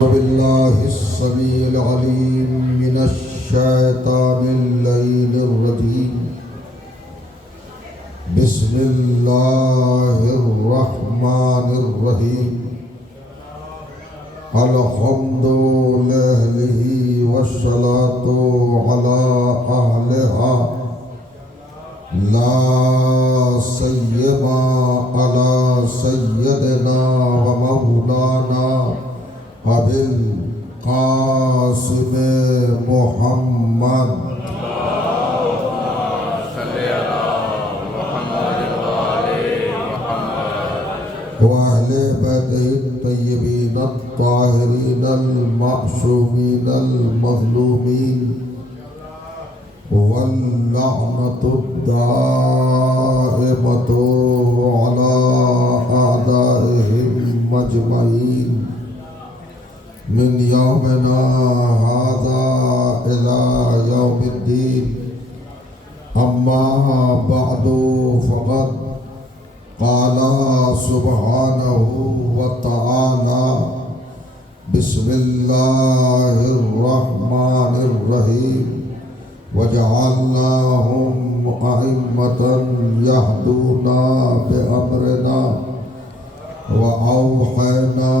بالله السميع العليم من الشيطان اللعين الرجيم. بسم الله الرحمن الرحيم. الحمد لله والصلاة على أهلها لا سيما على سيدنا ومولانا أبي القاسم محمد وأهل بيته الطيبين الطاهرين المعصومين المظلومين واللعنة الدائمة على أعدائهم أجمعين من يومنا هذا إلى يوم الدين. أما بعد فقد قال سبحانه وتعالى بسم الله الرحمن الرحيم وجعلناهم أئمة يهدون بأمرنا وأوحينا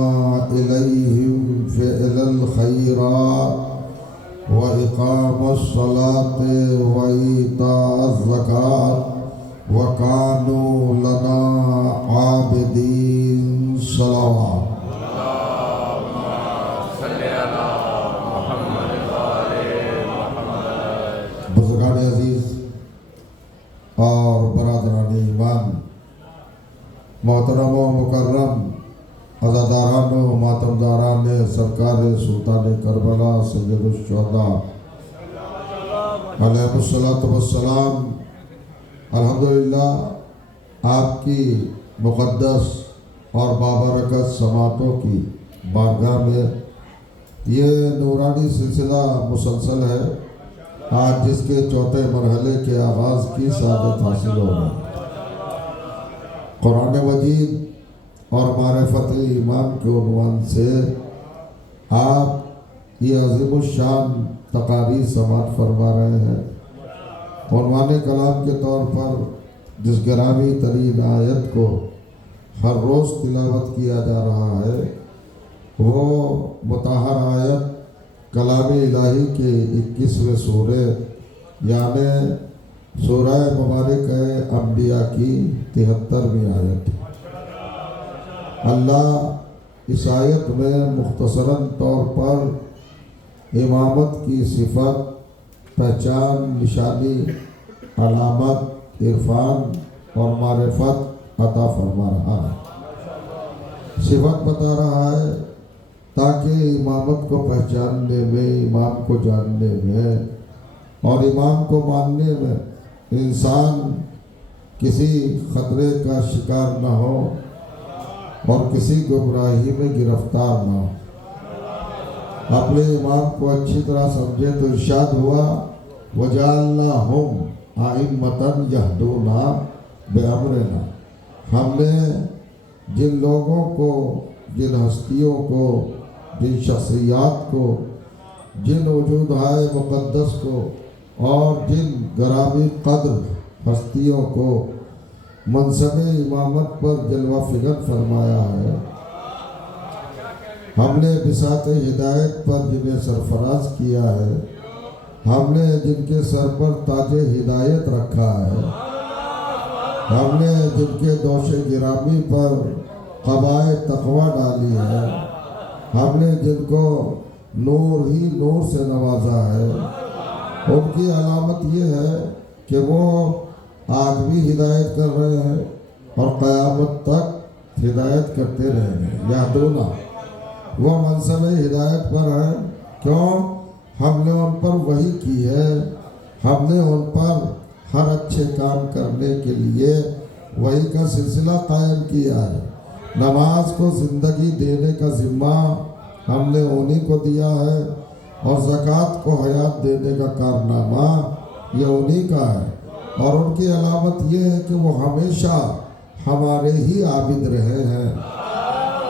إليهم فعل الخيرات وإقام الصلاة وإيتاء الزكاة وكانوا لنا عابدين. صلوات. اللهم صل على محمد وآل محمد. بزرگان عزیز اور برادران ایمان، محترم و مکرم عزاداران و ماتمداران سرکار سلطان کربلا سید الشہداء علیہ الصلوۃ والسلام، الحمدللہ آپ کی مقدس اور بابرکت سماعتوں کی بارگاہ میں یہ نورانی سلسلہ مسلسل ہے آج جس کے چوتھے مرحلے کے آغاز کی سعادت حاصل ہو رہی ہے۔ قرآن مجید اور معرفت ایمان کے عنوان سے آپ یہ عظیم الشان تقاریر سماعت فرما رہے ہیں۔ عنوان کلام کے طور پر جس گرامی ترین آیت کو ہر روز تلاوت کیا جا رہا ہے وہ مطہر آیت کلام الہی کے 21ویں سورہ یعنی سورہ مبارک انبیاء کی 73ویں آیت۔ اللہ اس آیت میں مختصراً طور پر امامت کی صفت، پہچان، نشانی، علامت، عرفان اور معرفت عطا فرما رہا ہے۔ صفت بتا رہا ہے تاکہ امامت کو پہچاننے میں، امام کو جاننے میں اور امام کو ماننے میں انسان کسی خطرے کا شکار نہ ہو اور کسی گمراہی میں گرفتار نہ ہو، اپنے امام کو اچھی طرح سمجھے تو ارشاد ہوا وَجَعَلْنَاهُمْ أَئِمَّةً يَهْدُونَ بِأَمْرِنَا۔ ہم نے جن لوگوں کو، جن ہستیوں کو، جن شخصیات کو، جن وجودہائے مقدس کو اور جن گرامی قدر ہستیوں کو منصب امامت پر جلوہ فکر فرمایا ہے، ہم نے بساط ہدایت پر جنہیں سرفراز کیا ہے، ہم نے جن کے سر پر تاج ہدایت رکھا ہے، ہم نے جن کے دوش گرامی پر قبائے تقوی ڈالی ہے، ہم نے جن کو نور ہی نور سے نوازا ہے، ان کی علامت یہ ہے کہ وہ آج بھی ہدایت کر رہے ہیں اور قیامت تک ہدایت کرتے رہیں گے۔ یہدونا، وہ منصب ہدایت پر ہیں، کیوں؟ ہم نے ان پر وحی کی ہے، ہم نے ان پر ہر اچھے کام کرنے کے لیے وحی کا سلسلہ قائم کیا ہے۔ نماز کو زندگی دینے کا ذمہ ہم نے انہی کو دیا ہے اور زکوٰۃ کو حیات دینے کا کارنامہ یہ انہی کا ہے، اور ان کی علامت یہ ہے کہ وہ ہمیشہ ہمارے ہی عابد رہے ہیں،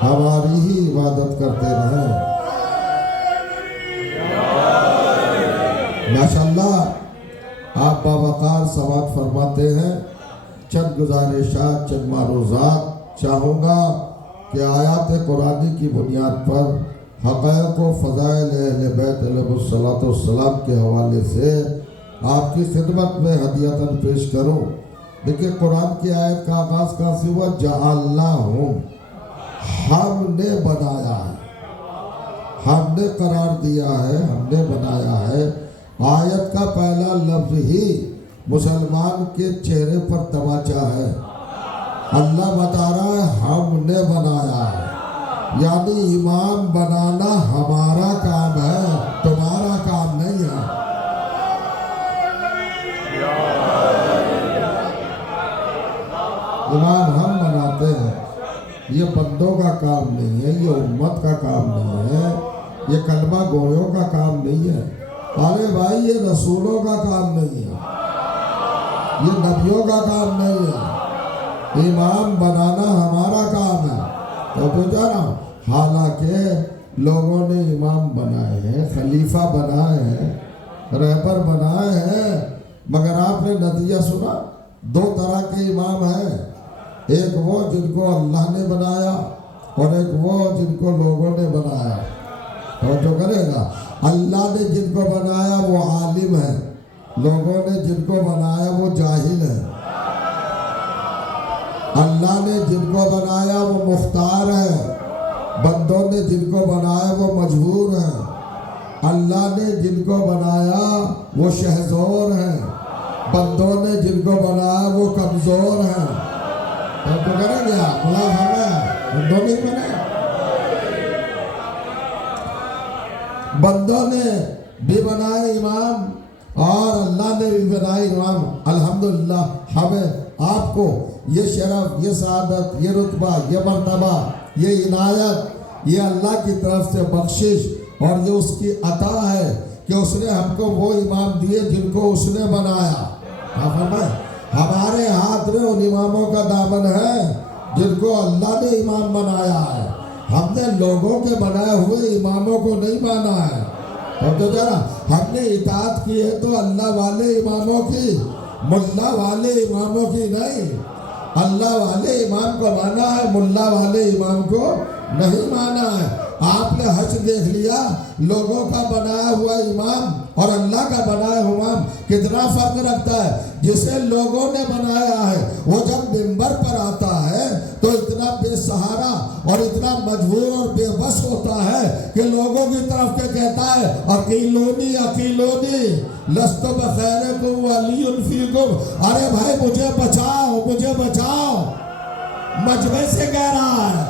ہماری ہی عبادت کرتے رہے، آپ باوقار سماعت فرماتے ہیں۔ چند گزارشات، چند معروضات چاہوں گا کہ آیات قرآنی کی بنیاد پر حقائق و فضائل اہل بیت علیہ الصلوۃ والسلام کے حوالے سے آپ کی خدمت میں ہدیۃً پیش کروں۔ دیکھیں قرآن کی آیت کا آغاز کہاں سے ہوا؟ جعلناہم، ہم نے بنایا ہے، ہم نے قرار دیا ہے، ہم نے بنایا ہے۔ آیت کا پہلا لفظ ہی مسلمان کے چہرے پر تماچا ہے۔ اللہ بتا رہا ہے ہم نے بنایا ہے، یعنی امام بنانا ہمارا کام ہے، تمہارا کام نہیں ہے۔ امام ہم بناتے ہیں، یہ بندوں کا کام نہیں ہے، یہ امت کا کام نہیں ہے، یہ کلمہ گویوں کا کام نہیں ہے۔ ارے بھائی یہ رسولوں کا کام نہیں ہے، یہ نبیوں کا کام نہیں ہے، امام بنانا ہمارا کام ہے۔ تو جانا حالانکہ لوگوں نے امام بنائے ہیں، خلیفہ بنائے ہیں، رہبر بنائے ہیں، مگر آپ نے نتیجہ سنا؟ دو طرح کے امام ہیں، ایک وہ جن کو اللہ نے بنایا اور ایک وہ جن کو لوگوں نے بنایا۔ تو جو کرے گا، اللہ نے جن کو بنایا وہ عالم ہے، لوگوں نے جن کو بنایا وہ جاہل ہے۔ اللہ نے جن کو بنایا وہ مختار ہے، بندوں نے جن کو بنایا وہ مجبور ہیں۔ اللہ نے جن کو بنایا وہ شہزور ہیں، بندوں نے جن کو بنایا وہ کمزور ہیں۔ تو کریں گے آپ خلاف ہمیں بندوں نہیں بنے، بندوں نے بھی بنائے امام اور اللہ نے بھی بنائے امام۔ الحمدللہ ہمیں آپ کو یہ شرف، یہ سعادت، یہ رتبہ، یہ مرتبہ، یہ عنایت، یہ اللہ کی طرف سے بخشش اور یہ اس کی عطا ہے کہ اس نے ہم کو وہ امام دیے جن کو اس نے بنایا۔ ہمارے ہاتھ میں ان اماموں کا دامن ہے جن کو اللہ نے امام بنایا ہے، ہم نے لوگوں کے بنائے ہوئے اماموں کو نہیں مانا ہے۔ تو ذرا ہم نے اطاعت کی ہے تو اللہ والے اماموں کی، ملا والے اماموں کی نہیں۔ اللہ والے امام کو مانا ہے، ملا والے امام کو نہیں مانا ہے۔ آپ نے حج دیکھ لیا، لوگوں کا بنایا ہوا امام اور اللہ کا بنایا ہوا امام کتنا فرق رکھتا ہے۔ جسے لوگوں نے بنایا ہے وہ جب منبر پر آتا ہے تو اتنا بے سہارا اور اتنا مجبور اور بے بس ہوتا ہے کہ لوگوں کی طرف کے کہتا ہے اکیلونی اکیلونی لست بخیرکم ولی فیکم، ارے بھائی مجھے بچاؤ، مجھے بچاؤ۔ مجمع سے کہہ رہا ہے،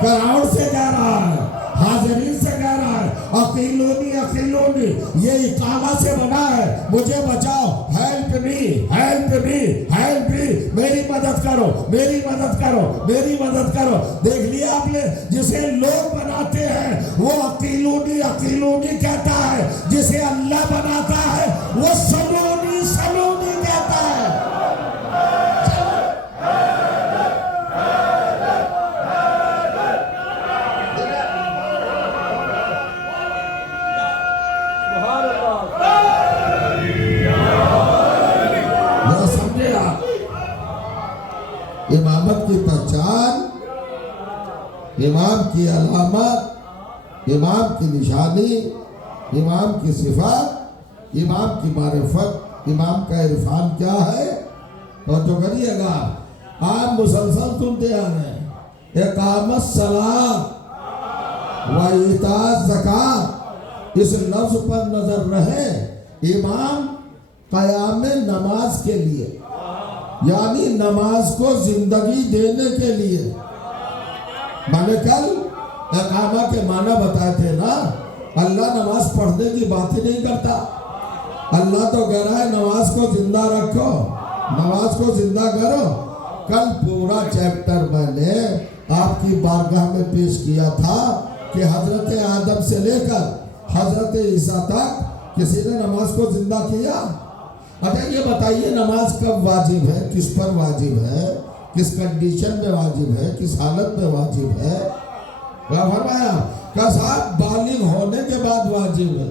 کراؤڈ سے کہہ رہا ہے، حاضرین سے کہہ رہا ہے اکیلونی اکیلونی، یہ اقامہ سے بنا ہے، مجھے بچاؤ، help me help me help me, میری مدد کرو، میری مدد کرو، میری مدد کرو۔ دیکھ لیا آپ نے، جسے لوگ بناتے ہیں وہ اکیلونی اکیلونی کہتا ہے، جسے اللہ بناتا ہے وہ سلونی سلونی کہتا ہے۔ امامت کی پہچان، امام کی علامت، امام کی نشانی، امام کی صفات، امام کی معرفت، امام کا عرفان کیا ہے؟ اور جو کریے گا آپ مسلسل سنتے آ رہے ہیں، اقامت الصلاۃ و ایتاء الزکوٰۃ، اس لفظ پر نظر رہے۔ امام قیام نماز کے لیے، یعنی نماز کو زندگی دینے کے لیے، میں نے کل اقامہ کے معنی بتائے تھے نا۔ اللہ نماز پڑھنے کی بات ہی نہیں کرتا، اللہ تو کہہ رہا ہے نماز کو زندہ رکھو، نماز کو زندہ کرو۔ کل پورا چیپٹر میں نے آپ کی بارگاہ میں پیش کیا تھا کہ حضرت آدم سے لے کر حضرت عیسیٰ تک کسی نے نماز کو زندہ کیا؟ اچھا یہ بتائیے نماز کب واجب ہے، کس پر واجب ہے، کس کنڈیشن میں واجب ہے، کس حالت میں واجب ہے؟ کیا فرمایا کہ صاحب بالغ ہونے کے بعد واجب ہے،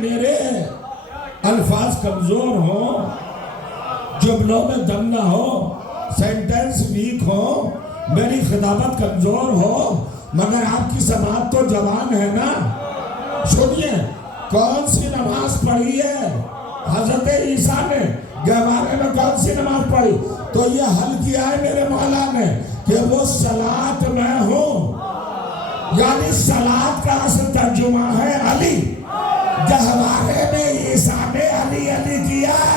میرے الفاظ کمزور ہوں، جملوں میں دم نہ ہو، سینٹنس ویک ہو، میری خطابت کمزور ہو، مگر آپ کی سماعت تو جوان ہے نا۔ سنیے، کون سی نماز پڑھی ہے حضرت عیسیٰ نے؟ گہوارے میں کون سی نماز پڑھی؟ تو یہ حل کیا ہے میرے مولا نے کہ وہ صلاۃ میں ہوں، یعنی صلاۃ کا اصل ترجمہ ہے علی۔ گہوارے میں عیسیٰ نے علی علی کیا ہے۔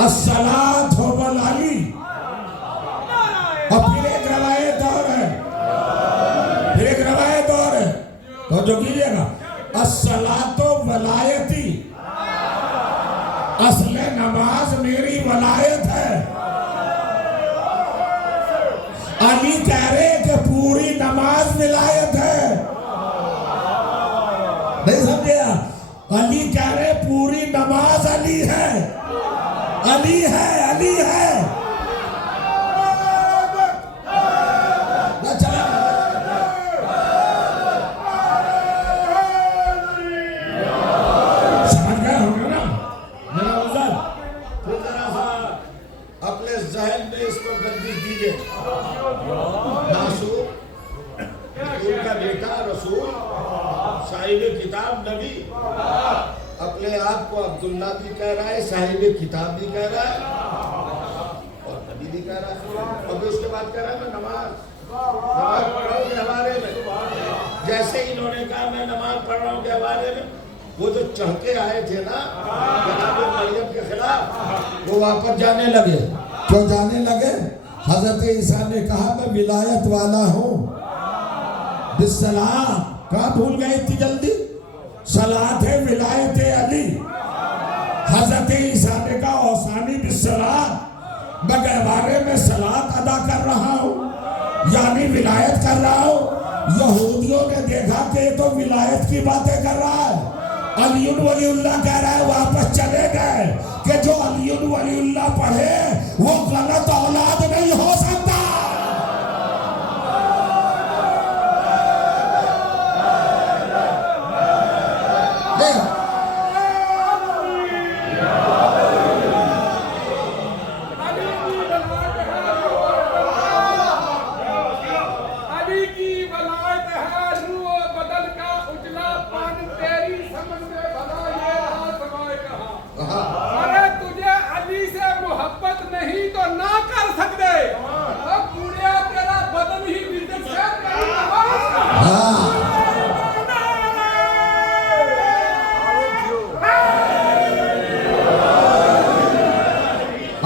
الصلاۃ والعلی، اور پھر ایک روایت اور ہے، تو جو کیجئے گا الصلاۃ ولایتی، اصل نماز میری ولایت ہے۔ علی کہہ رہے کہ پوری نماز ولایت ہے، نہیں سمجھے؟ علی کہہ رہے پوری نماز علی ہے، علی ہے، علی ہے۔ سمجھ گئے ہوں گے نا میرا وزن؟ پھر ذرا سا اپنے ذہن میں اس کو گردش دیجئے۔ ناسو ان کا بیٹا رسول، صاحب کتاب نبی، اپنے آپ کو عبداللہ بھی کہہ رہا ہے، صاحب کتاب بھی کہہ رہا ہے، اور نبی بھی کہہ رہا ہے، اور پھر اس کے بعد کہہ رہا ہے میں نماز پڑھ رہا ہوں گہوارے میں۔ جیسے انہوں نے کہا میں نماز پڑھ رہا ہوں گہوارے میں، وہ جو چڑھ کے آئے تھے نا جناب مریم کے خلاف، وہ واپس جانے لگے۔ کیوں جانے لگے؟ حضرت عیسیٰ نے کہا میں ولایت والا ہوں بالصلاۃ۔ کہاں بھول گئے اتنی جلدی؟ صلاۃ ہے ولایت علی۔ حضرت عیسیٰ نے کہا اوصانی بالصلاۃ، میں گہوارے میں صلاۃ ادا کر رہا ہوں، یعنی ولایت کر رہا ہوں۔ یہودیوں نے دیکھا کہ یہ تو ولایت کی باتیں کر رہا ہے، علی ولی اللہ کہہ رہا ہے، واپس چلے گئے کہ جو علی ولی اللہ پڑھے وہ غلط اولاد نہیں ہو سکتا۔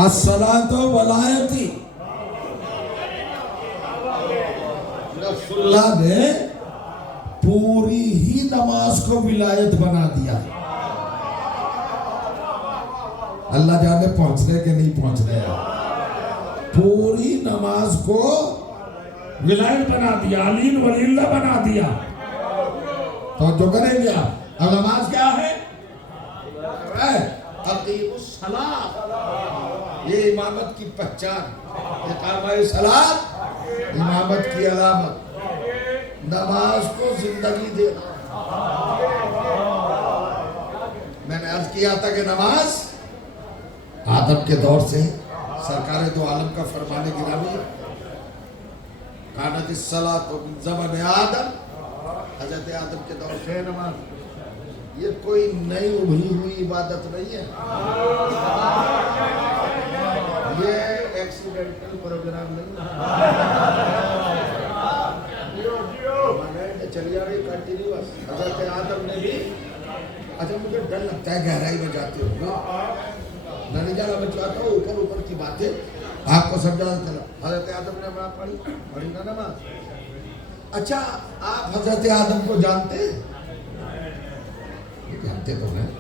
الصلاۃ ولایتی، رسول اللہ نے پوری ہی نماز کو ولایت بنا دیا۔ اللہ جانے پہنچنے کے نہیں پہنچنے، پوری نماز کو ولایت بنا دیا، علی ولی اللہ بنا دیا۔ تو جو کریں گے اب نماز کیا ہے؟ اقیموا الصلاۃ، یہ امامت کی پہچان، اقامہ صلاۃ امامت کی علامت، نماز کو زندگی دینا۔ میں نے عرض کیا تھا کہ نماز آدم کے دور سے سرکار دو عالم کا فرمان گرامی ہے، کانت الصلاۃ من زمن آدم، حضرت آدم کے دور سے نماز، یہ کوئی نئی ابھری ہوئی عبادت نہیں ہے، یہ ایکسیڈنٹل پروگرام نہیں ہے، چلی آ رہی کنٹینیوس۔ حضرت آدم نے بھی، اچھا مجھے ڈر لگتا ہے گہرائی میں جاتے ہوں گے، میں نہیں جانا، میں چاہتا ہوں اوپر اوپر کی باتیں آپ کو سمجھانا چلا۔ حضرت آدم نے نماز پڑھی نا نماز۔ اچھا آپ حضرت آدم کو جانتے ہیں؟ جانتے تو ہیں،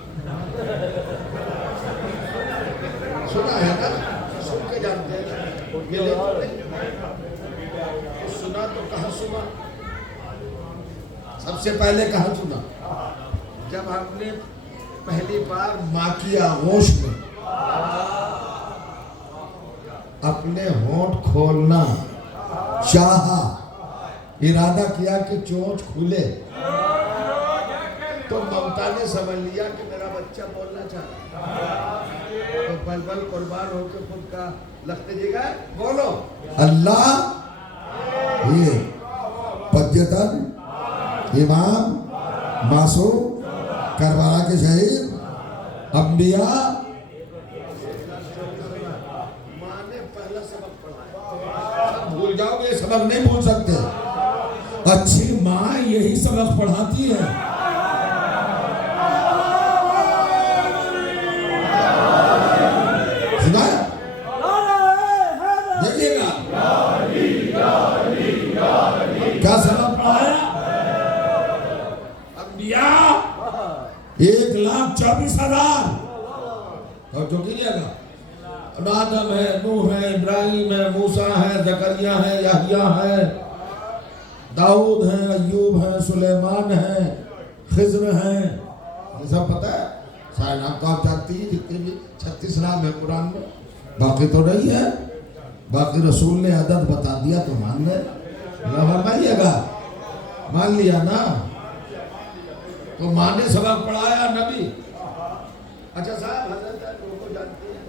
سنا ہے نا, سن کے جانتے ہیں, ملے تو نہیں. سنا تو کہاں سنا, سب سے پہلے کہاں سنا, جب ہم نے پہلی بار ماں کی آغوش میں اپنے ہونٹ کھولنا چاہا, ارادہ کیا کہ چونچ کھلے, تو ممتا نے سمجھ لیا کہ میرا بچہ بولنا چاہتا, تو بلبل قربان ہو کے خود کا لگتے جی گئے, بولو اللہ. یہ پجتن امام معصوم کربلا کے شہید انبیاء. ماں نے پہلا سبق پڑھایا, بھول جاؤ گے, سبق نہیں بھول سکتے. اچھی ماں یہی سبق پڑھاتی ہے. دیکھیے گا کیا سبق پڑھایا. انبیاء 1,24,000. اور جو کیجیے گا, آدم ہے, نوح ہے, ابراہیم ہے, موسیٰ ہے, زکریا ہے, یحییٰ ہے, داؤد ہے, ایوب ہے, سلیمان ہے, خضر ہے. یہ سب پتہ ہے, سارے نام تو آپ جانتی ہیں, جتنے بھی 36 نام ہے قرآن میں. باقی تو نہیں ہے, باقی رسول نے عدد بتا دیا تو مان لے. فرمائیے گا, مان لیا نا, تو ماں نے سبق پڑھایا نبی. اچھا صاحب, حضرت کو جانتے ہیں,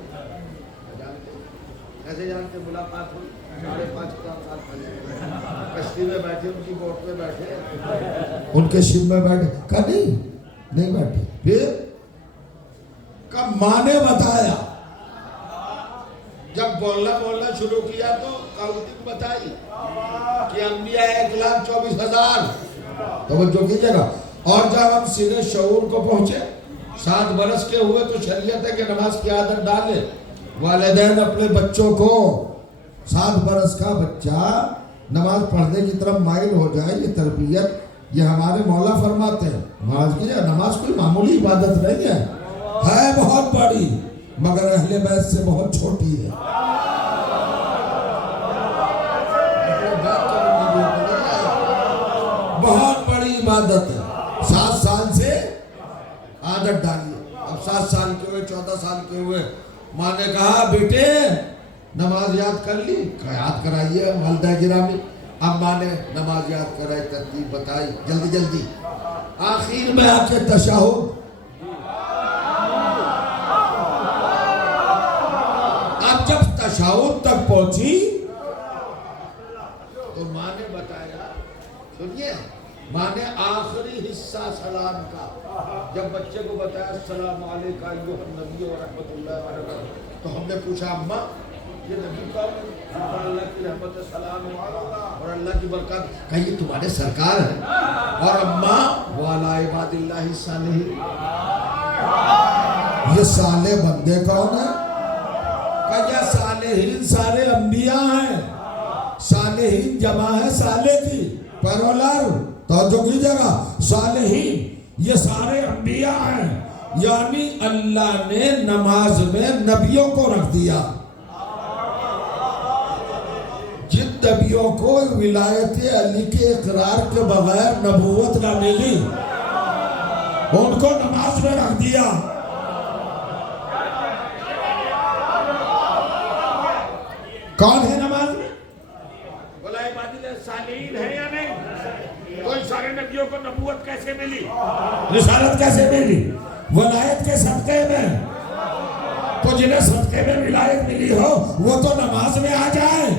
کیسے جانتے ہیں؟ ملاقات ہوئی 5,500 سال پہلے, کشتی میں بیٹھے, ان کی بوٹ میں بیٹھے, ان کے شپ میں بیٹھے, کہا نہیں بیٹھے. پھر کب ماں نے بتایا, جب بولنا شروع کیا تو کاؤنٹنگ بتائی کہ انبیاء 1,24,000. توجہ کیجیے گا. اور جب ہم سیدھے شعور کو پہنچے, 7 برس کے ہوئے, تو شریعت ہے کہ نماز کی عادت ڈالے. والدین اپنے بچوں کو 7 برس کا بچہ نماز پڑھنے کی طرف مائل ہو جائے, یہ تربیت, یہ ہمارے مولا فرماتے ہیں. نماز کوئی معمولی عبادت نہیں ہے, ہے بہت بڑی, مگر اہل بیت سے بہت چھوٹی ہے. بہت بڑی عبادت ہے. 7 سال سے عادت ڈالیے. اب 7 سال کے ہوئے, 14 سال کے ہوئے, ماں نے کہا بیٹے نماز یاد کر لی, یاد کرائیے والدہ گرامی. اب ماں نے نماز یاد کرائی, ترتیب بتائی, جلدی. آخر میں آ کے تشہد, اب جب تشہد تک پہنچی تو ماں نے بتایا, سنیے, ماں نے آخری حصہ سلام کا جب بچے کو بتایا, السلام علیکم ایھا النبی ورحمۃ اللہ وبرکاتہ, تو ہم نے پوچھا اماں یہ نبی کون ہے؟ اللہ کی رحمت سلام اور اللہ کی برکات, کہا یہ تمہارے سرکار ہے. اور اماں وعلی عباد اللہ الصالحین, یہ صالح بندے کون ہیں؟ کہا یہ صالحین سارے انبیاء ہیں. صالحین جمع ہے صالح کی, پرولر. توجہ کیجیے گا, صالحین یہ سارے انبیاء ہیں, یعنی اللہ نے نماز میں نبیوں کو رکھ دیا. جن نبیوں کو ولایت علی کے اقرار کے بغیر نبوت نہ ملی, ان کو نماز میں رکھ دیا. کون ہے نماز میں؟ بولا عباد صالحین ہے یا نہیں؟ تو ان سارے نبیوں کو نبوت کیسے ملی, رسالت کیسے ملی؟ ولایت کے صدقے میں. تو جنہیں صدقے میں ولایت ملی ہو وہ تو نماز میں آ جائے.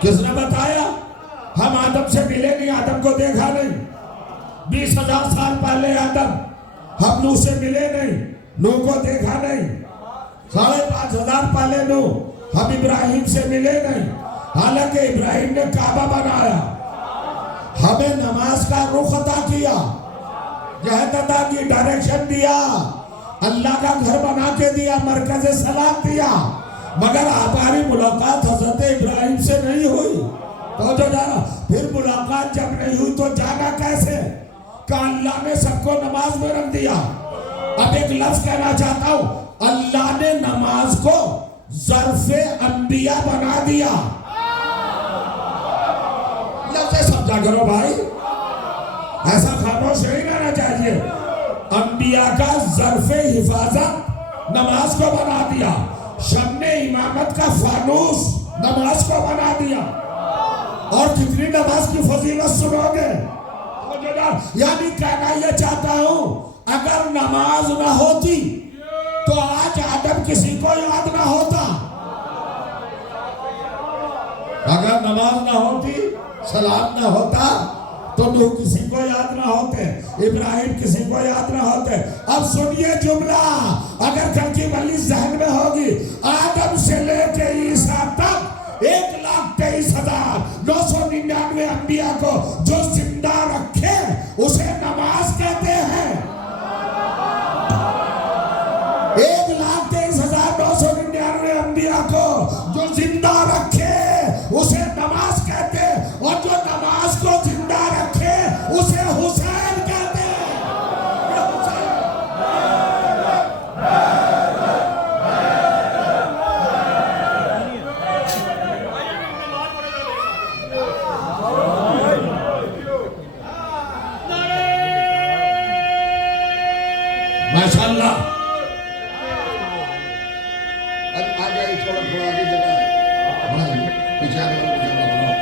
کس نے بتایا؟ ہم آدم سے ملے نہیں, آدم کو دیکھا نہیں. 20,000 سال پہلے آدم, ہم نوح سے ملے نہیں, نوح کو دیکھا نہیں. 5,500 پہلے نوح, ہم ابراہیم سے ملے نہیں, حالانکہ ابراہیم نے کعبہ بنایا. ہمیں نماز کا رخ عطا کیا, جہدتا کی ڈائریکشن دیا، اللہ کا گھر بنا کے دیا، مرکز صلاح دیا، مگر ہماری ملاقات حضرت ابراہیم سے نہیں ہوئی تو جو جانا، پھر ملاقات جب نہیں ہوئی تو جانا کیسے؟ کہ اللہ نے سب کو نماز میں رکھ دیا۔ اب ایک لفظ کہنا چاہتا ہوں، اللہ نے نماز کو ظرف انبیاء بنا دیا۔ لفظ سمجھا کرو بھائی، ایسا خاموش نہیں رہنا چاہیے۔ انبیاء کا ظرف حفاظت نماز کو بنا دیا، شمع امامت کا فانوس نماز کو بنا دیا۔ اور کتنی نماز کی فضیلت سنو گے؟ یعنی کہنا یہ چاہتا ہوں، اگر نماز نہ ہوتی تو آج آدم کسی کو یاد نہ ہوتا۔ اگر نماز نہ ہوتی، سلام نہ ہوتا تو نوح کسی کو یاد نہ ہوتے، ابراہیم کسی کو یاد نہ ہوتے۔ اب سنیے جملہ، اگر کل کی ولی ذہن میں ہوگی، آدم سے لے کے عیسیٰ تک 1,23,999 انبیاء کو جو زندہ رکھے اسے نماز کہتے ہیں۔ 1,23,999 انبیاء کو جو زندہ رکھے اسے نماز کہتے ہیں، اور جو نماز کو زندہ رکھے اسے حسین کہتے ہیں۔ ماشاءاللہ آ جائے، تھوڑا آگے جگہ پیچھے آنے والا جگہ بتاؤ۔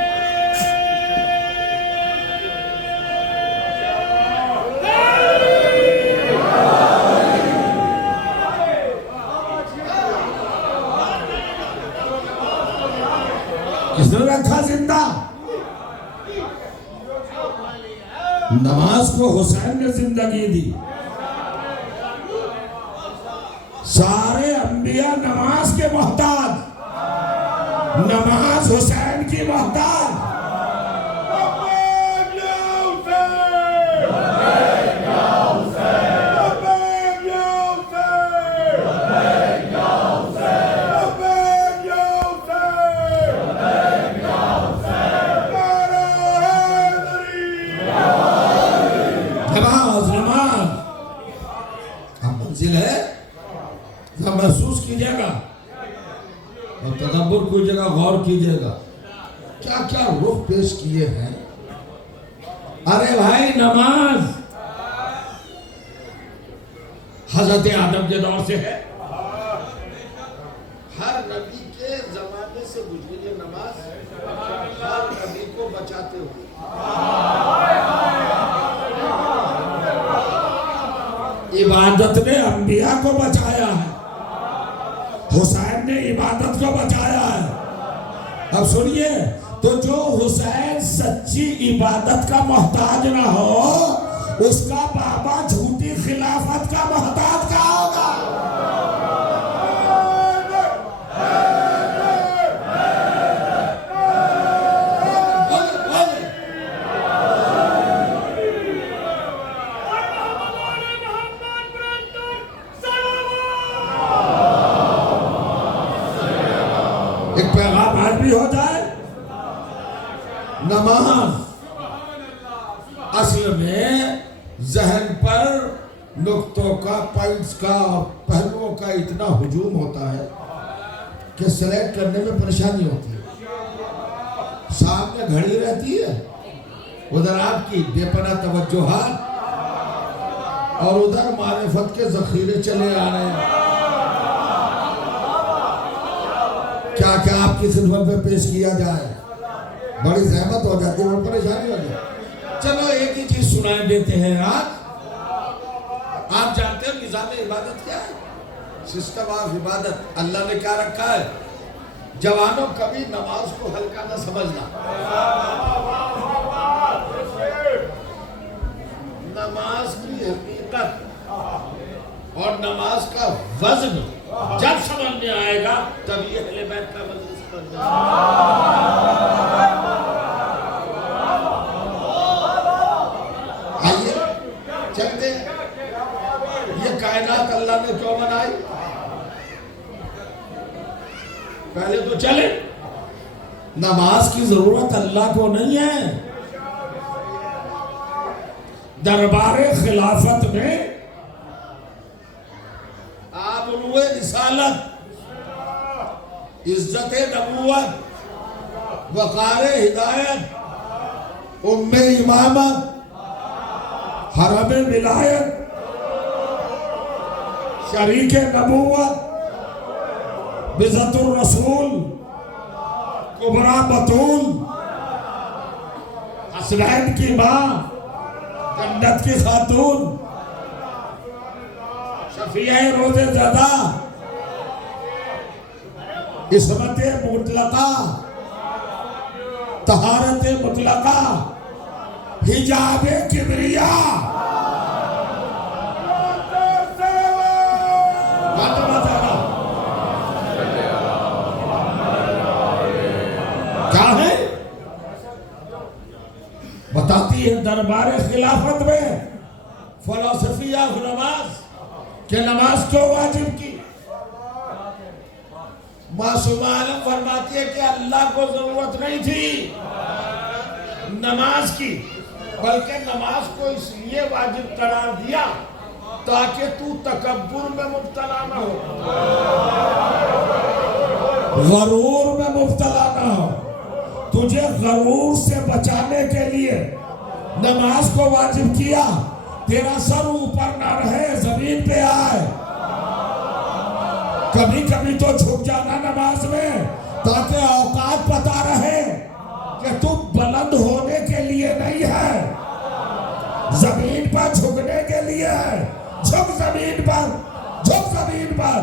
کس نے رکھا زندہ؟ نماز کو حسین نے زندگی دی۔ سارے انبیاء نماز کے محتاج، نماز حسین کی محتاج۔ نماز اب منزل ہے، محسوس کیجئے گا اور تدبر کیجئے گا، غور کیجئے گا، کیا کیا رخ پیش کیے ہیں۔ ارے بھائی، نماز حضرت آدم کے دور سے ہے، ہر نبی کے زمانے سے گزری یہ نماز ہر نبی کو بچاتے ہوئے۔ عبادت نے انبیاء کو بچایا ہے، حسین نے عبادت کو بچایا ہے۔ اب سنیے، تو جو حسین سچی عبادت کا محتاج نہ ہو، اس کا بابا جھوٹی خلافت کا محتاج کیا ہوگا؟ ایک پیغام آج بھی ہو جائے، نماز اصل میں ذہن پر نقطوں کا، پوائنٹس کا، پہلوؤں کا اتنا ہجوم ہوتا ہے کہ سلیکٹ کرنے میں پریشانی ہوتی ہے۔ سامنے گھڑی رہتی ہے، ادھر آپ کی بے پناہ توجہات اور ادھر معرفت کے ذخیرے چلے آ رہے ہیں۔ کیا کیا آپ کی خدمت میں پیش کیا جائے، بڑی زحمت ہو جاتی ہے، بڑی پریشانی ہو جاتی ہے۔ چلو ایک ہی چیز سنائے دیتے ہیں۔ آپ جانتے ہیں نظام عبادت کیا ہے؟ سسٹم آف عبادت اللہ نے کیا رکھا ہے؟ جوانوں کبھی نماز کو ہلکا نہ سمجھنا۔ نماز کی حقیقت اور نماز کا وزن جب سمجھ میں آئے گا تب یہ اہل بیت کا وزن سمجھ میں آئیے چلتے اللہ نے کیوں بنائی؟ پہلے تو چلے، نماز کی ضرورت اللہ کو نہیں ہے۔ دربار خلافت میں آبروئے رسالت، عزت نبوت، وقار ہدایت، ام امامت، حرم ولایت، شریک نبوت، بذات الرسول، کبریٰ بطول، حسنین کی ماں، جنت کی خاتون، شفیع روز زدہ، عصمت مطلقہ، طہارت مطلقہ، حجاب کبریاء، کیا ہے؟ بتاتی ہے دربار خلافت میں فلسفی آف نماز کہ نماز کیوں واجب کی؟ معصومہ عالم فرماتی ہے کہ اللہ کو ضرورت نہیں تھی نماز کی، بلکہ نماز کو اس لیے واجب قرار دیا تاکہ تو تکبر میں مبتلا نہ ہو، غرور میں مبتلا نہ ہو۔ تجھے غرور سے بچانے کے لیے نماز کو واجب کیا، تیرا سر اوپر نہ رہے، زمین پہ آئے، کبھی کبھی تو جھک جانا نماز میں تاکہ اوقات پتا رہے کہ تو بلند ہونے کے لیے نہیں ہے، زمین پر جھکنے کے لیے ہے۔ جھک زمین پر، جھک زمین پر،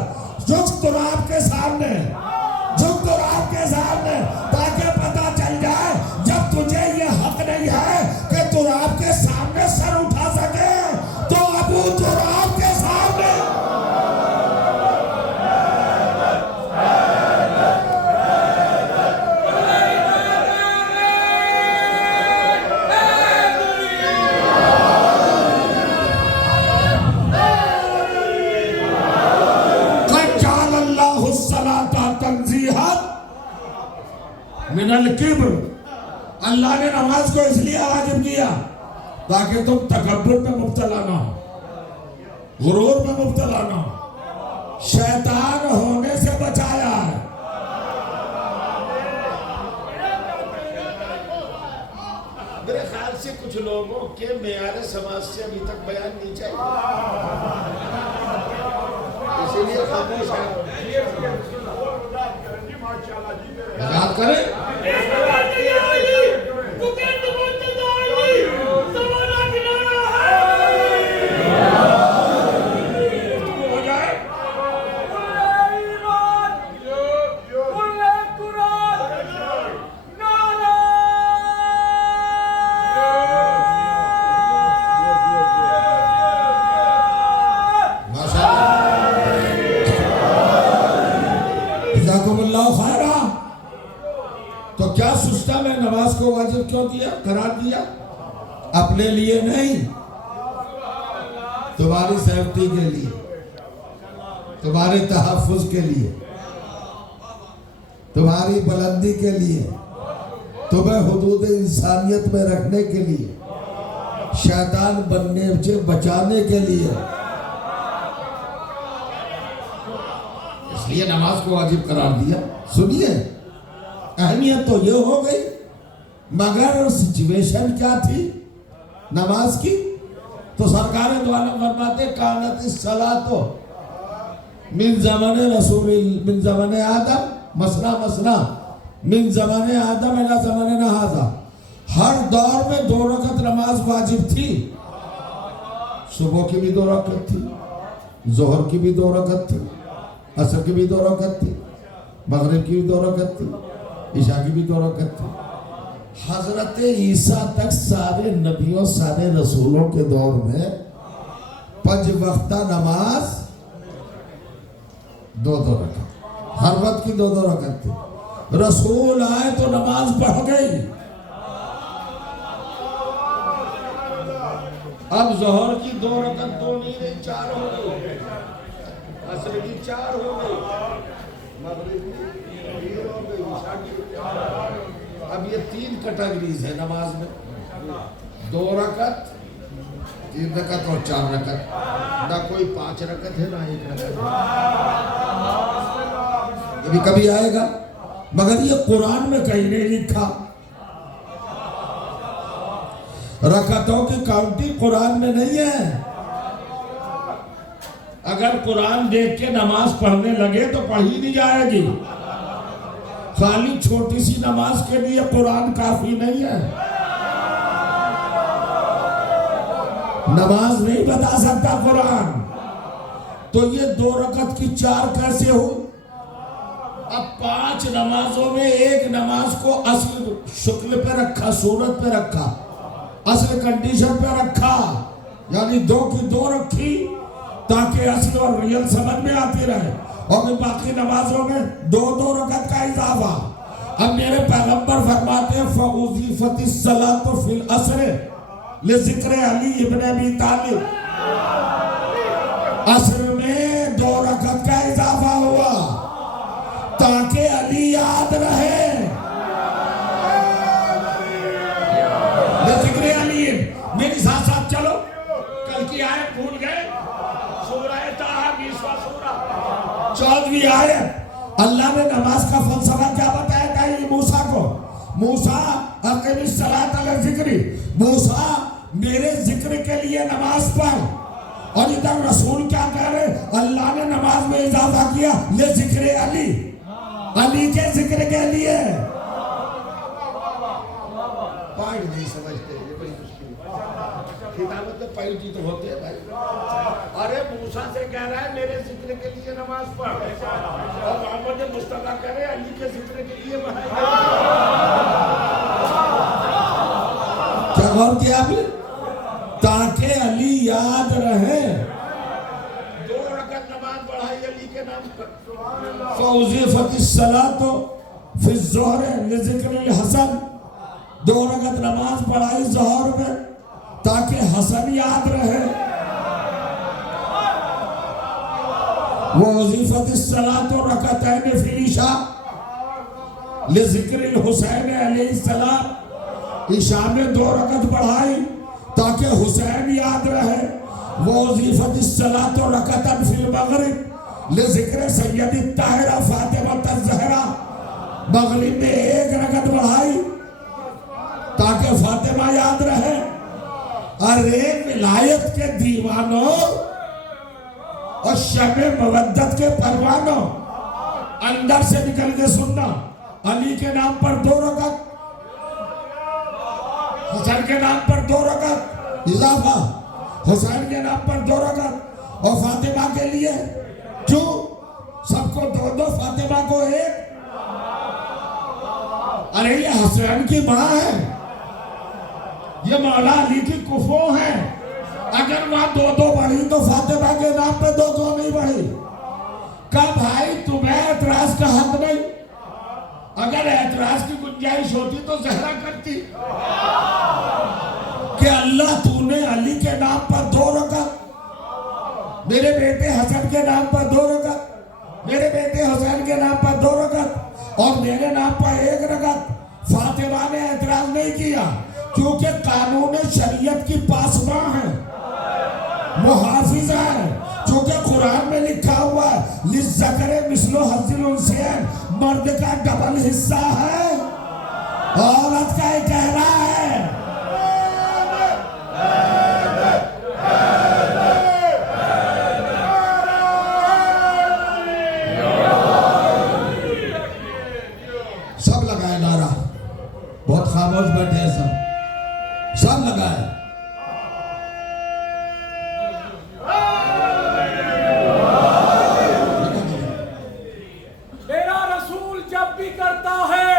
جھک تراب کے سامنے، جھک تراب کے سامنے، تاکہ پتا چل جائے جب تجھے یہ حق نہیں ہے کہ تراب کے سامنے سر اٹھا سکے تو ابو تراب کے سامنے من الکبر، اللہ نے نماز کو اس لیے واجب کیا تاکہ تم تکبر میں مبتلا نہ ہو، غرور میں مبتلا نہ ہو، شیطان ہونے سے بچایا ہے۔ میرے خیال سے کچھ لوگوں کے معیار سماج سے ابھی تک بیان نہیں چاہیے، اسی لیے خاموش ہے۔ یاد کریں تو کیا سسٹم ہے؟ نماز کو واجب کیوں دیا، قرار دیا؟ اپنے لیے نہیں، تمہاری سیفٹی کے لیے، تمہارے تحفظ کے لیے، تمہاری بلندی کے لیے، تمہیں حدود انسانیت میں رکھنے کے لیے، شیطان بننے سے بچانے کے لیے، اس لیے نماز کو واجب قرار دیا۔ سنیے، اہمیت تو یہ ہو گئی، مگر سچویشن کیا تھی نماز کی؟ تو سرکار دو عالم فرماتے کانت الصلاۃ من زمن من زمن آدم مسنا من زمن آدم الی زماننا ھذا، ہر دور میں 2 رکعت نماز واجب تھی۔ صبح کی بھی 2 رکعت تھی، ظہر کی بھی 2 رکعت تھی، عصر کی بھی 2 رکعت تھی، مغرب کی بھی 2 رکعت تھی، عشاء کی بھی 2 رکعت تھی۔ حضرت عیسیٰ تک سارے نبیوں سارے رسولوں کے دور میں 5 وقتہ نماز 2 رکعت، ہر وقت کی 2 رکعت تھی۔ رسول آئے تو نماز بڑھ گئی، اب ظہر کی 2 رکعت 2 نہیں رہی، 4 ہو گئی، عصر کی 4 ہو گئی، مغرب کی 3 ہو گئی، عشاء کی۔ اب یہ 3 کیٹیگریز ہے نماز میں، 2 رکعت، 3 رکعت اور 4 رکعت، نہ کوئی 5 رکعت ہے نہ 1 رکعت ہے۔ یہ بھی کبھی آئے گا، مگر یہ قرآن میں کہیں نہیں لکھا۔ رکعتوں کی کاؤنٹنگ قرآن میں نہیں ہے۔ اگر قرآن دیکھ کے نماز پڑھنے لگے تو پڑھی نہیں جائے گی۔ خالی چھوٹی سی نماز کے لیے قرآن کافی نہیں ہے۔ نماز نہیں بتا سکتا قرآن۔ تو یہ 2 رکعت کی 4 کیسے ہوئی؟ اب 5 نمازوں میں ایک نماز کو اصل شکل پہ رکھا، صورت پہ رکھا، اصل کنڈیشن پہ رکھا، یعنی 2 کی 2 رکھی تاکہ اصل اور ریل سمجھ میں آتی رہے، اور باقی نمازوں میں 2 رکعت کا اضافہ۔ اب میرے پیغمبر فرماتے ہیں فَأُضِيفَتِ الصَّلَاةُ فِي الْعَصْرِ لِذِكْرِ عَلِيِّ بْنِ أَبِي طالب۔ عصر میں 2 رکعت کا اضافہ ہوا تاکہ علی یاد رہے۔ لِذِكْرِ عَلِيِّ، میری ساتھ ساتھ چلو، کل کی آیت بھول گئے، سورہ طٰہٰ 20واں سورہ 14ویں آیت۔ اللہ نے نماز کا فلسفہ کیا بتایا تھا یہ موسیٰ کو؟ موسیٰ اقیم الصلاۃ علی ذکری، موسیٰ میرے ذکر کے لیے نماز پڑھ۔ اور ادھر رسول کیا کہہ رہے؟ اللہ نے نماز میں اضافہ کیا لذکر علی، علی کے ذکر کے لیے۔ پوائنٹ نہیں سمجھتے، یہ بڑی مشکل ہے۔ خطابت میں پوائنٹ ہی تو ہوتے ہیں بھائی۔ ارے موسیٰ سے کہہ رہا ہے میرے ذکر کے لیے نماز پڑھ، اور محمد مصطفیٰ کہہ رہے علی کے ذکر کے لیے کیا غور کیا آپ نے؟ تاکہ علی یاد رہے۔ 2 رکعت نماز پڑھائی علی کے نام پر۔ فَأُضِيفَتِ الصَّلَاةُ فِي الظُّهْرِ لِذِكْرِ الْحَسَنِ، 2 رکعت نماز پڑھائی ظہر میں تاکہ حسن یاد رہے۔ وَأُضِيفَتِ الصَّلَاةُ رَكَعَتَيْنِ فِي الْعِشَاءِ لِذِكْرِ الْحُسَيْنِ علیہ السلام، عشاء میں 2 رکعت پڑھائی تاکہ حسین یاد رہے۔ وَأُضِيفَتِ الصَّلَاةُ رَكَعَتًا فِي الْمَغْرِبِ لِذِكْرِ سَيِّدِ الطَّاہِرَةِ فاطمہ الزہرا، مغرب میں 1 رکعت پڑھائی تاکہ فاطمہ یاد رہے۔ ارے ولایت کے دیوانوں اور شمع مودت کے پروانوں، اندر سے نکل کے سننا، علی کے نام پر 2 رکعت، حسین کے نام پر 2 رکعت اضافہ، حسین کے نام پر 2 رکعت، اور فاطمہ کے لیے کیوں؟ سب کو 2 فاطمہ کو 1۔ ارے یہ حسین کی ماں ہے، یہ مولا علی کی کفو ہے۔ اگر وہاں 2 پڑھی تو فاطمہ کے نام پہ 2 نہیں پڑھی۔ کہا بھائی تمہیں اعتراض کا حق نہیں، اگر اعتراض کی گنجائش ہوتی تو زہرا کرتی کہ اللہ تو نے علی کے نام پر 2 رکعت، میرے بیٹے حسن کے نام پر 2 رکعت، میرے بیٹے حسین کے نام پر 2 رکعت، اور میرے نام پر 1 رکعت۔ فاطمہ نے اعتراض نہیں کیا کیونکہ قانون شریعت کی پاسباں ہے، محافظہ ہے، چونکہ قرآن میں لکھا ہوا ہے لِلذَّكَرِ مِثْلُ حَظِّ الْأُنثَيَيْنِ، مرد کا ڈبل حصہ ہے، عورت کا ایک کہہ رہا ہے۔ سب لگائے نعرہ، بہت خاموش بیٹھے ہیں سب لگائے۔ میرا رسول جب بھی کرتا ہے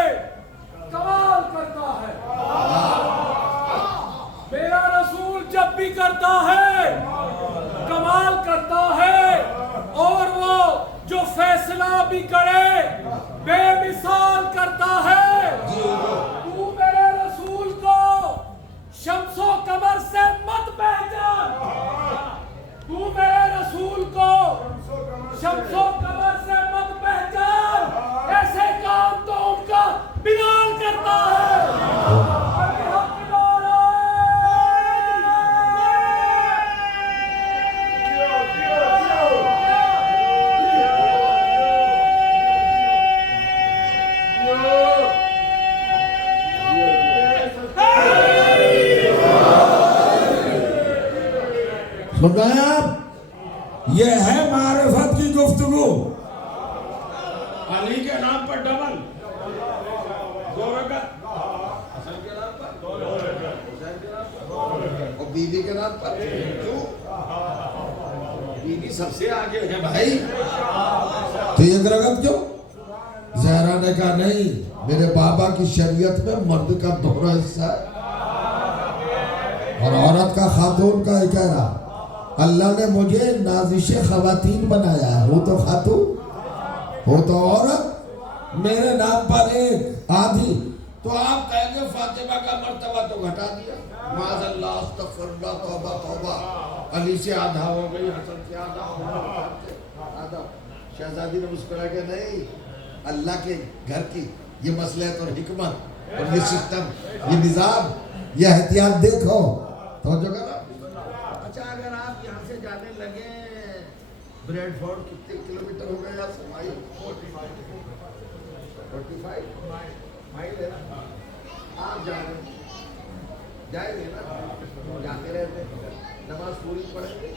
کمال کرتا ہے، میرا رسول جب بھی کرتا ہے کمال کرتا ہے، اور وہ جو فیصلہ بھی کرے بے مثال کرتا ہے۔ تو میرے رسول کو شمس و قمر سے مت پہچان، تو میرے رسول کو شمس سن رہے ہیں آپ؟ یہ ہے معرفت کی گفتگو. علی کے نام پر ڈبل 2 رکعت، حسن کے نام پر 2 رکعت، حسین کے نام پر 2 رکعت، اور بیوی کے نام پر. کیوں؟ بیوی سب سے آگے ہے بھائی. تو 1 رکعت کیوں؟ زہرا نے کہا نہیں، میرے بابا کی شریعت میں مرد کا دوہرا حصہ ہے اور عورت کا خاتون کا. کہہ رہا اللہ نے مجھے نازش خواتین بنایا ہے، ہو تو خاتون ہو تو عورت، میرے نام پر 1 آدھی. تو آپ کہیں گے فاطمہ کا مرتبہ تو گھٹا دیا، معاذ اللہ، استغفر اللہ، توبہ توبہ. علی سے آدھا ہو گئی، حسن سے آدھا ہو گئی، آدھا. شہزادی نے مسکرا کہ نہیں، اللہ کے گھر کی یہ مصلحت اور حکمت اور یہ سسٹم، یہ نظام، یہ احتیاط دیکھو. توجہ کرو. اچھا اگر آپ یہاں سے جانے لگے بریڈ فورڈ، کتنے کلومیٹر ہو گئے آپ سے؟ 45 مائل ہے نا. آپ جا رہے ہیں، جائیں گے نا، جاتے رہتے ہیں، نماز پوری پڑھیں گے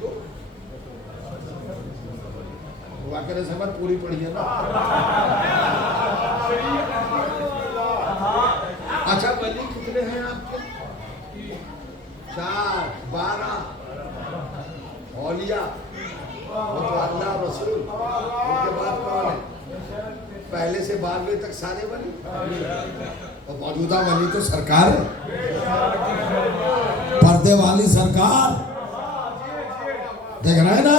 تو واقعہ سمجھ پوری پڑھی ہے نا. اچھا ولی کتنے ہیں آپ کے؟ 4 12 اولیاء، وہ تو اللہ رسول. ان کے بعد کون ہے؟ پہلے سے 12ویں تک سارے ولی، اور موجودہ ولی تو سرکار ہے، پردے والی سرکار. دیکھ رہے ہیں نا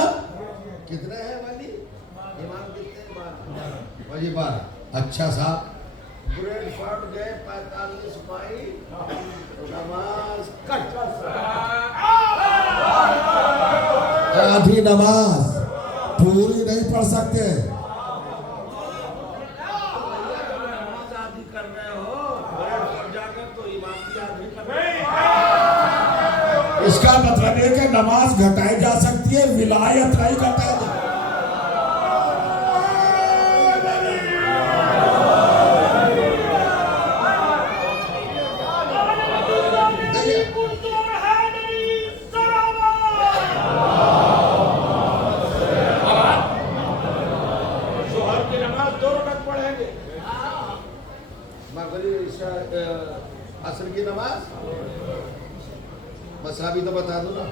کتنے ہیں ولی؟ امام کتنے؟ 12. اچھا صاحب بریڈ فورڈ گئے 45 مائل، نماز کٹ، آدھی نماز پوری نہیں پڑھ سکتے. نماز آدھی کر رہے ہو بریڈ فورڈ جا کر، تو امام کی آدھی کر رہے ہو. اس کا مطلب ہے کہ نماز گھٹائی جا سکتی ہے، ولایت نہیں گھٹائی جا. عصر کی نماز بس ابھی تو بتا دوں نا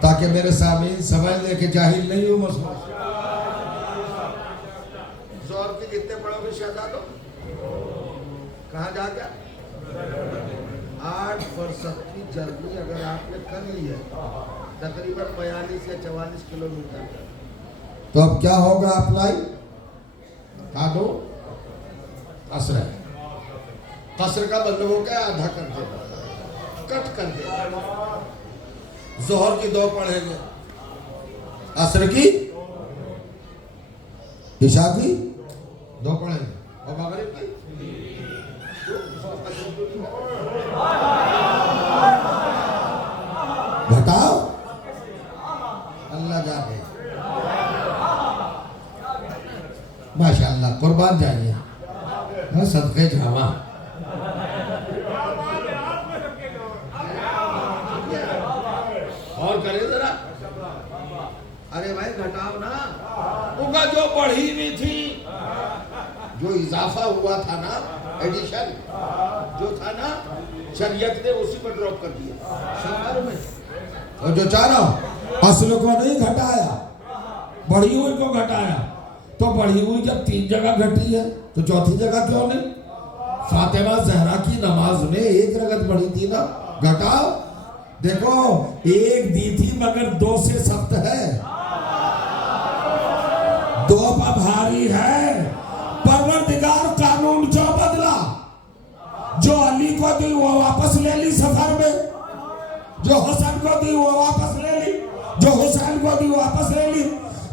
تاکہ میرے سامعین سمجھ لے کہ جاہل نہیں ہوں مسئلہ. ظہر کی کتنے پڑھو گے شہزادو؟ کہاں جا گیا؟ 8 فرسخ کی جرنی اگر آپ نے کر لی ہے، تقریباً 42 یا 44 کلومیٹر، تو اب کیا ہوگا؟ اپلائی کہا دو قصر ہے. قصر کا مطلب ہو گیا آدھا کر دے، کٹ کر دے. ظہر کی 2 پڑھیں گے، عصر کی، عشاء کی 2 پڑھیں گے، اور مغرب کی گھٹاؤ. اللہ جانے ماشاءاللہ، قربان جائیے، صدقے جاواں. اور کرے ذرا، ارے بھائی گھٹاؤ نا. ان کا جو بڑھی ہوئی تھی، جو اضافہ ہوا تھا نا، ایڈیشن جو تھا نا، شریعت نے اسی پر ڈراپ کر دیا شمار میں. اور جو چاہ رہا ہوں اصل کو نہیں گھٹایا، بڑھی ہوئی کو گھٹایا. تو بڑھی ہوئی جب 3 جگہ گھٹی ہے تو چوتھی جگہ کیوں نہیں؟ فاطمہ زہرا کی نماز میں 1 رکعت بڑھی تھی نا، گھٹاؤ. دیکھو 1 دی تھی مگر 2 سے سخت ہے، 2 پر بھاری ہے. پروردگار قانون جو بدلا، جو علی کو دی وہ واپس لے لی سفر میں، جو حسن کو دی وہ واپس لے لی، جو حسین کو دی واپس لے لی.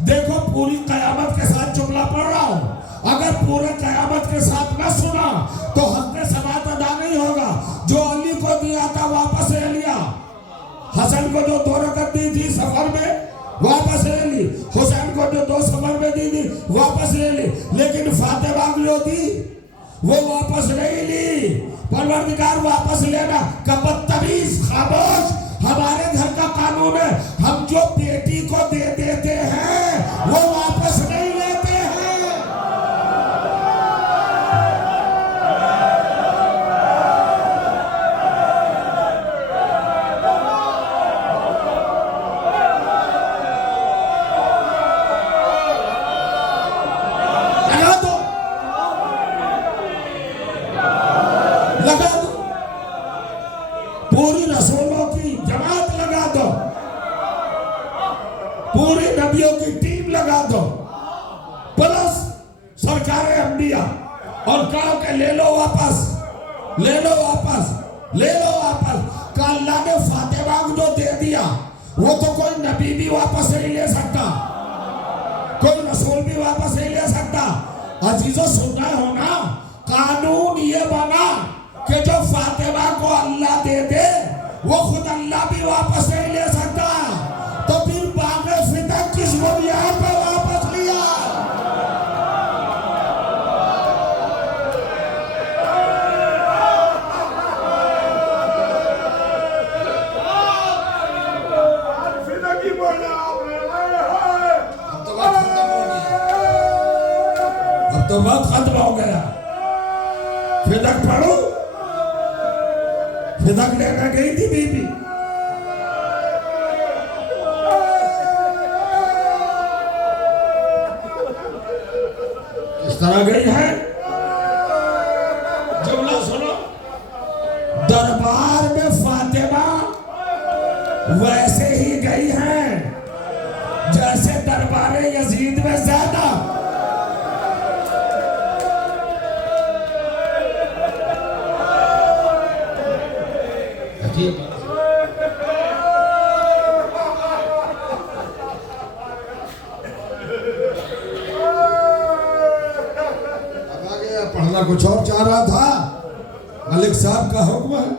دیکھو پوری قیامت کے ساتھ جملہ پڑھ رہا ہوں، اگر پورے قیامت کے ساتھ نہ سنا تو حق ثبات ادا نہیں ہوگا. جو علی کو دیا تھا واپس لے لیا، حسن کو جو 2 رکعت دی تھی سفر میں واپس لے لی، حسین کو جو 2 سفر میں دی تھی واپس لے لی، لیکن فاطمہ کو جو دی وہ واپس نہیں لی. پروردگار واپس لینا کا بدتمیز، خاموش. ہمارے گھر کا قانون نبیوں کی ٹیم لگا دو پلس سرکار انبیاء اور کہو کہ لے لو واپس لے لو واپس لے لو واپس کہ اللہ نے فاطمہ کو جو دے دیا وہ تو کوئی نبی بھی واپس نہیں لے سکتا کوئی رسول بھی واپس نہیں لے سکتا عزیزو سننا ہونا قانون یہ بنا کہ جو فاطمہ کو اللہ دے دے وہ خود اللہ بھی واپس نہیں لے سکتا تو پھر باغ فتح کس بنیاد پر واپس لیا اب تو بہت ختم ہو گیا فدق پڑھو فدق لے کر گئی تھی بی بی اس طرح گئی ہے جملہ سنو دربار میں فاطمہ ویسے ہی گئی ہیں جیسے دربار یزید میں زینب پڑھنا کچھ اور چاہ رہا تھا ملک صاحب کا حکم ہے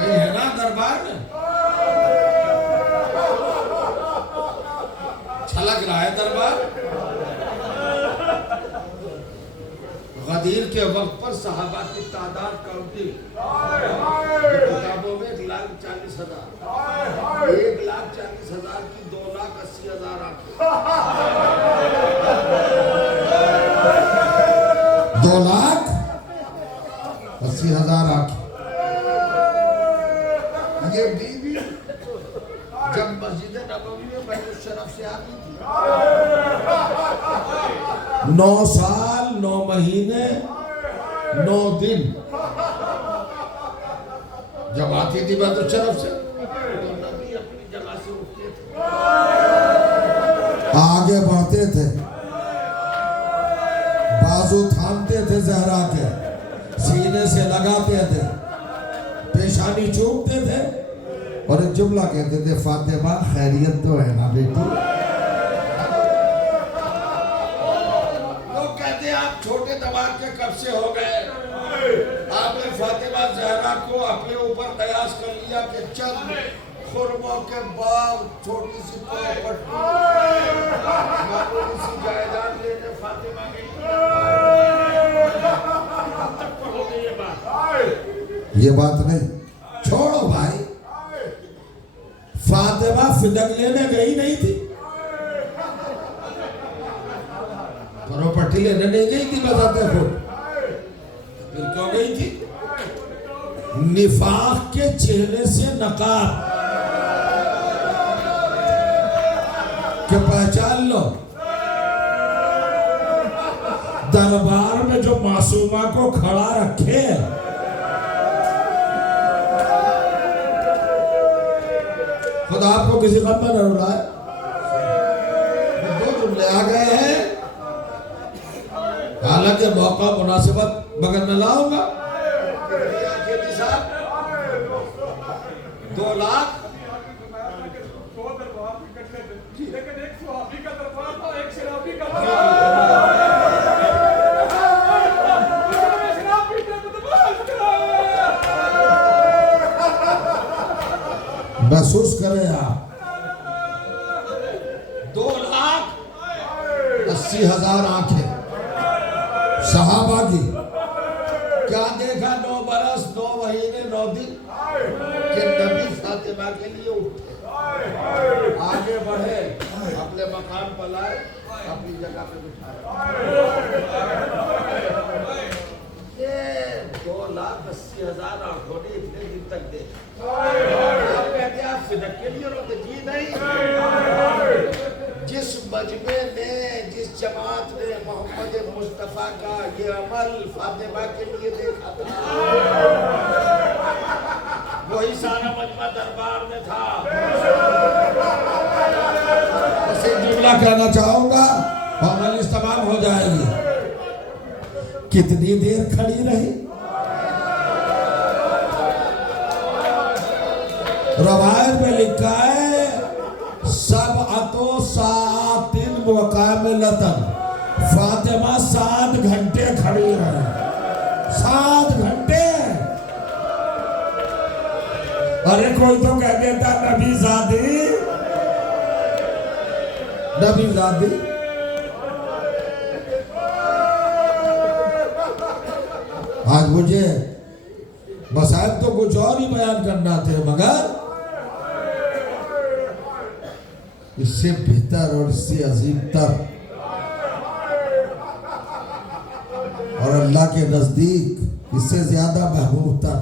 گئی ہے نا دربار میں چھلک رہا ہے دربار غدیر کے وقت پر صحابہ کی تعداد کم تھی کتابوں میں 1,40,000 1,40,000 کی 2,80,000 آنکھیں 2,80,000 آنکھیں یہ بیوی جب مسجد نبوی میں بیت الشرف سے آتی تھی 9 سال 9 مہینے 9 دن جب آتی تھی بیت الشرف سے تو نبی اپنی جگہ سے اٹھتے تھے آگے بڑھتے تھے بازو تھامتے تھے زہرا کے سینے سے لگاتے تھے پیشانی چومتے تھے اور ایک جملہ کہتے تھے فاطمہ خیریت تو ہے نا بیٹی لوگ کہتے ہیں آپ چھوٹے دماغ کے کب سے ہو گئے آپ نے فاطمہ زہرا کو اپنے اوپر قیاس کر لیا کہ چند خرموں کے باغ چھوٹی سی پراپرٹی معمولی سی جائیداد لینے فاطمہ گئی یہ بات نہیں چھوڑو بھائی فاطمہ فدق لینے گئی نہیں تھی پراپرٹی لینے نہیں گئی تھی بتاتے خود پھر کیوں گئی تھی نفاق کے چہرے سے نقاب کہ پہچان لو دربار میں جو معصومہ کو کھڑا رکھے خدا آپ کو کسی غم میں نہ رہا ہے 2 جملے آ گئے ہیں حالانکہ موقع مناسبت مگر نہ لاؤں گا 2 لاکھ لیکن ایک صحابی کا دربار تھا ایک شرابی کا محسوس کریں آپ 2,80,000 آنکھیں صحابہ کی کیا دیکھا 9 برس 9 مہینے 9 دن کہ نبی فاطمہ کے لیے اٹھے آگے بڑھے اپنے مقام پر لائے اپنی جگہ پہ بٹھائے یہ 2,80,000 آنکھوں نے اتنے دن تک دیکھا آپ کہتے ہیں آپ فدق کے لیے روتے جی نہیں جس مجمع نے جس جماعت نے محمد مصطفیٰ کا یہ عمل فاطمہ کے لیے دیکھا تھا وہی سارا مجمع دربار میں تھا جملہ کہنا چاہوں گا اور مجلس تمام ہو جائے گی. کتنی دیر کھڑی رہی؟ روایت میں لکھا ہے سبعۃ ساعات وکاملۃ. فاطمہ 7 گھنٹے کھڑی رہی. 7 گھنٹے. ارے کوئی تو کہہ دیتا نبی زادی، نبی زادی. آج مجھے مصائب تو کچھ اور ہی بیان کرنا تھے، مگر اس سے بہتر اور اس سے عظیم تر اور اللہ کے نزدیک اس سے زیادہ محبوب تر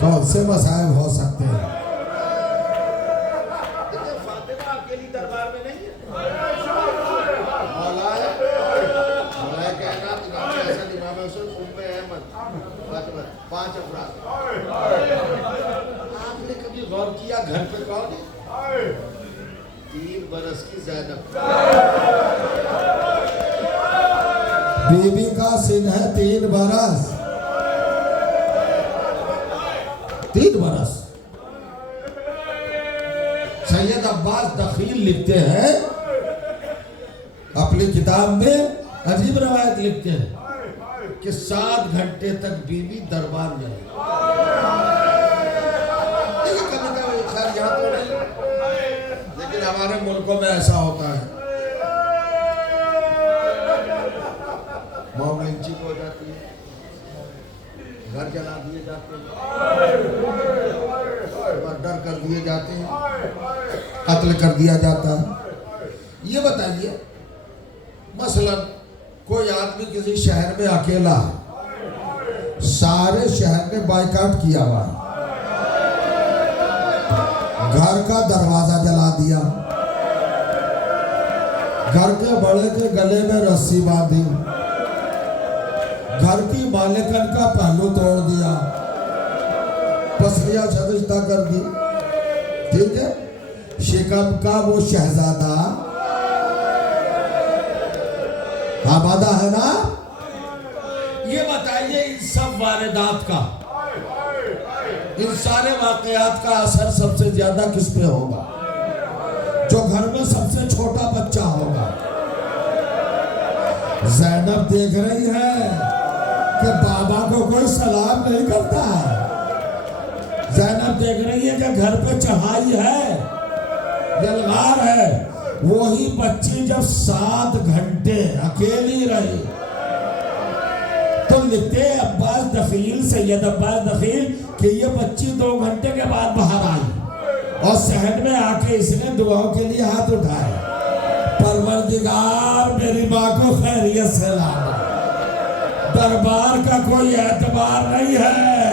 کون سے مصائب ہو سکتے ہیں؟ فاطمہ اکیلی دربار میں نہیں ہے. مولا کائنات امام حسن، امام حسن، ام احمد، فاطمہ، 5 افراد. آپ نے کبھی غور کیا گھر پہ کون ہے؟ 3 برس کی زینب. بی بی کا سن ہے 3 برس. 3 برس. سید عباس دخیل لکھتے ہیں اپنی کتاب میں، عجیب روایت لکھتے ہیں کہ 7 گھنٹے تک بی بی دربار میں رہی. خیر یہاں تو نہیں، لیکن ہمارے ملکوں میں ایسا ہوتا ہے. موم لنچنگ ہو جاتی ہے، گھر جلا دیے جاتے ہیں، مرڈر کر دیے جاتے ہیں، قتل کر دیا جاتا ہے. یہ بتائیے مثلا کوئی آدمی کسی شہر میں اکیلا ہے، سارے شہر نے بائیکاٹ کیا ہوا ہے، گھر کا دروازہ جلا دیا، گھر کے بڑے کے گلے میں رسی باندھی، گھر کی مالکن کا پہلو توڑ دیا، پسلیاں شکستہ کر دی. ٹھیک ہے، شکم کا وہ شہزادہ آبادہ ہے نا. یہ بتائیے ان سب واردات کا، ان سارے واقعات کا اثر سب سے زیادہ کس پہ ہوگا؟ جو گھر میں سب سے چھوٹا بچہ ہوگا. زینب دیکھ رہی ہے کہ بابا کو کوئی سلام نہیں کرتا ہے. زینب دیکھ رہی ہے کہ گھر پہ چڑھائی ہے، یلغار ہے. وہی بچی جب 7 گھنٹے اکیلی رہی تو لکھتے عباس دخیل، سید عباس دخیل، کہ یہ بچی 2 گھنٹے کے بعد باہر آئی اور صحن میں آ کے اس نے دعاؤں کے لیے ہاتھ اٹھائے. پروردگار میری ماں کو خیریت سے لانا. دربار کا کوئی اعتبار نہیں ہے.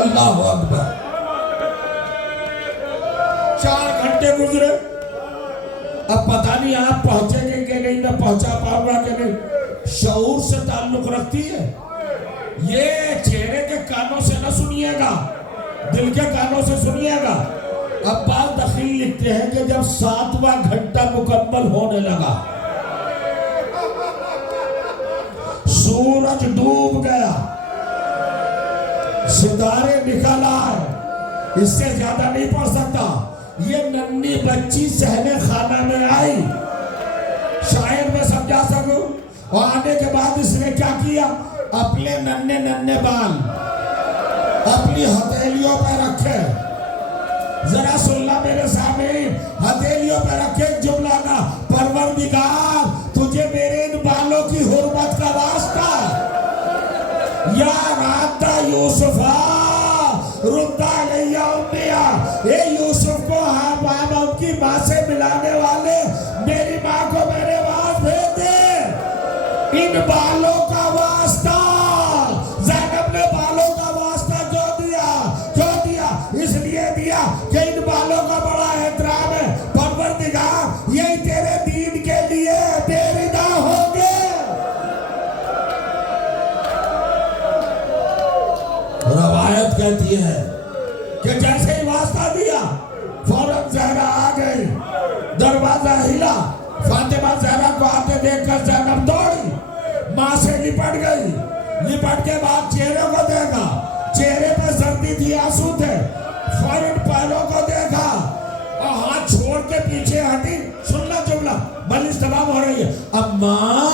اللہ اکبر. 4 گھنٹے گزرے. اب پتہ نہیں آپ پہنچے گے کہ نہیں، میں پہنچا پاؤں گا کہ نہیں. شعور سے تعلق رکھتی ہے. یہ چہرے کے کانوں سے نہ سنیے گا، دل کے کانوں سے سنیے گا. عباس دخیل لکھتے ہیں کہ جب 7واں گھنٹہ مکمل ہونے لگا، سورج ڈوب گیا، ستارے نکل آئے. اس سے زیادہ نہیں پڑھ سکتا. یہ ننھی بچی صحن خانہ میں آئی. شاید میں سمجھا سکوں. اور آنے کے بعد اس نے کیا کیا؟ اپنے ننھے بال اپنی ہتھیلیوں پہ رکھے. ذرا سننا میرے سامنے، ہتھیلیوں پہ رکھے جملہ کا، پروردگار تجھے میرے ان بالوں کی حرمت کا واسطہ یا رادہ یوسفہ ردہ علیہ امیا، اے یوسف کو ہم کی ماں سے ملانے والے میری ماں کو میرے پاس بھیج دے. ان بالوں کا واسطہ. زینب نے بالوں کا واسطہ کیوں دیا؟ اس لیے دیا کہ ان بالوں کا بڑا احترام ہے. پروردگار یہی تیرے دین کے لیے بے ردا ہو گے. روایت کہتی ہے کہ جیسے ہی واسطہ دیا لپٹ کے بعد چہرے کو دیکھا، چہرے پہ سردی تھی، آنسو تھے، فوراً پیروں کو دیکھا اور ہاتھ چھوڑ کے پیچھے ہٹی. سننا جملہ، مجلس تمام ہو رہی ہے. اماں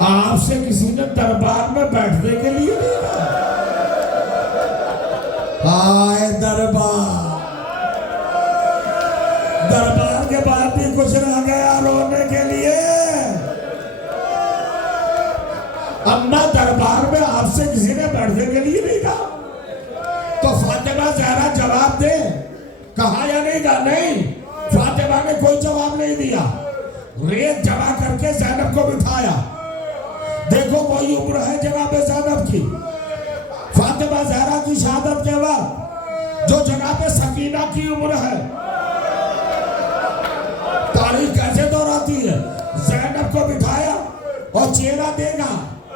آپ سے کسی نے دربار میں بیٹھنے کے لیے نہیں کہا؟ ہائے دربار، دربار کے بعد بھی کچھ رہ گیا رونے کے لیے. اماں دربار میں آپ سے کسی نے بیٹھنے کے لیے نہیں کہا؟ تو فاطمہ زہرا جواب دے، کہا یا نہیں کہا؟ نہیں. فاطمہ نے کوئی جواب نہیں دیا. ریت جمع کر کے زینب کو بٹھایا. دیکھو وہی عمر ہے جناب زینب کی، فاطمہ زہرا کی شہادت کے بعد جو جناب سکینہ کی عمر ہے. تاریخ کیسے دہراتی ہے؟ زینب کو بٹھایا اور چہرہ دیکھا.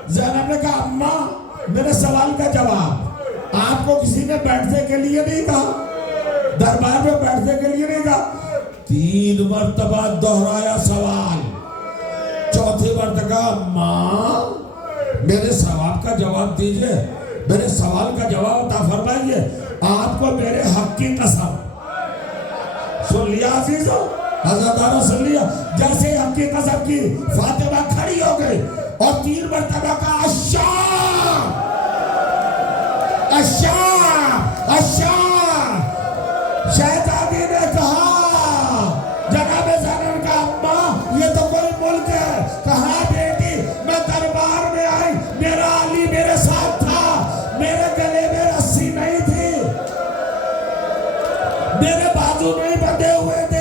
زینب نے کہا اماں میرے سوال کا جواب، آپ کو کسی نے بیٹھنے کے لیے نہیں کہا؟ دربار میں بیٹھنے کے لیے نہیں کہا؟ 3 مرتبہ دہرایا سوال. چوتھی مرتبہ ماں میرے سوال کا جواب دیجئے، میرے سوال کا جواب عطا فرمائیے. آپ کو میرے حق کی قسم. سن لیا عزیزو، حضرتانوں سن لیا. جیسے حق کی قسم کی، فاطمہ کھڑی ہو گئی اور 3 مرتبہ کا الشام الشام الشام. شہزادی نے کہا جناب زینب کا اماں یہ تو کوئی ملک ہے. کہا بیٹی میں دربار میں آئی، میرا علی میرے ساتھ تھا، میرے گلے میں رسی نہیں تھی، میرے بازو نہیں بندھے ہوئے تھے.